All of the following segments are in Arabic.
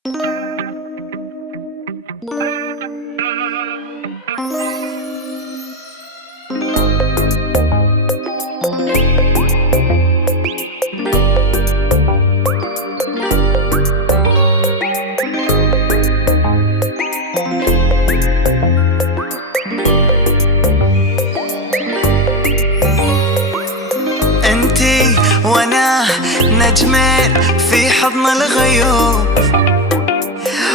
انتي وانا نجمين في حضن الغيوم،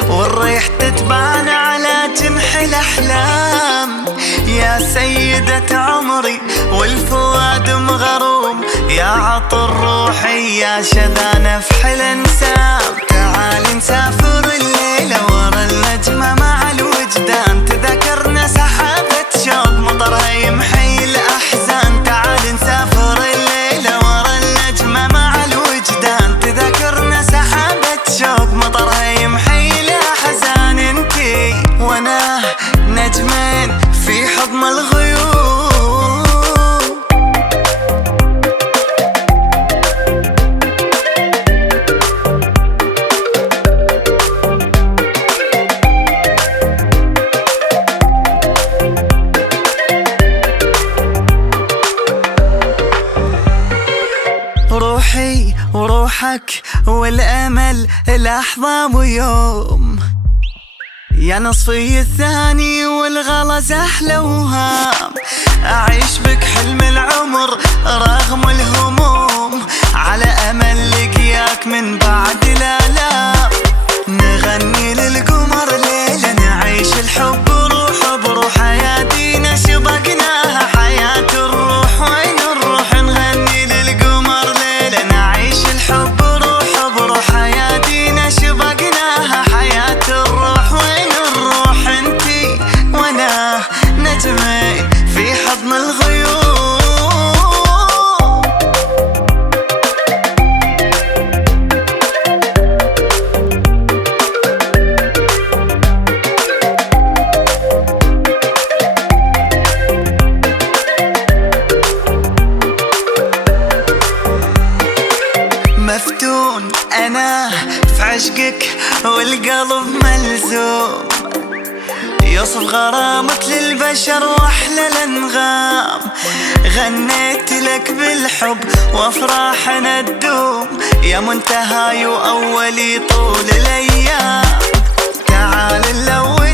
والريح تتبان على جنح الأحلام. يا سيدة عمري والفؤاد مغروم، يا عطر روحي يا شذا نفح الانسام. تعالي نسافر الليلة ورا النجمة مع الوجدان، تذكرنا سحابة شوق مطرها يمحي الأحزان. تعالي نسافر الليلة ورا النجمة مع الوجدان، تذكرنا سحابة شوق مطرها يمحي الأحزان. انتي وانا نجمين في حضن الغيوم. روحي وروحك والأمل لحظة ويوم، يا نصفي الثاني والغلس أحلى وهام. أعيش بك حلم العمر رغم الهموم، على أمل لقياك من بعد الآلام. نغني للقمر ليلة نعيش الحب روح بروح، حياتنا شبقناها حياة الروح. وين الروح؟ نغني للقمر ليلة نعيش الحب روح بروح، حياتنا شبقناها حياة الروح. وين الروح؟ انتي وانا نجمين في حضن الغيوم. مفتون أنا في عشقك والقلب ملزوم، يوصف غرامك للبشر وأحلى الأنغام. غنيت لك بالحب وأفراحنا تدوم، يا منتهاي وأولي طول الأيام. تعال نلون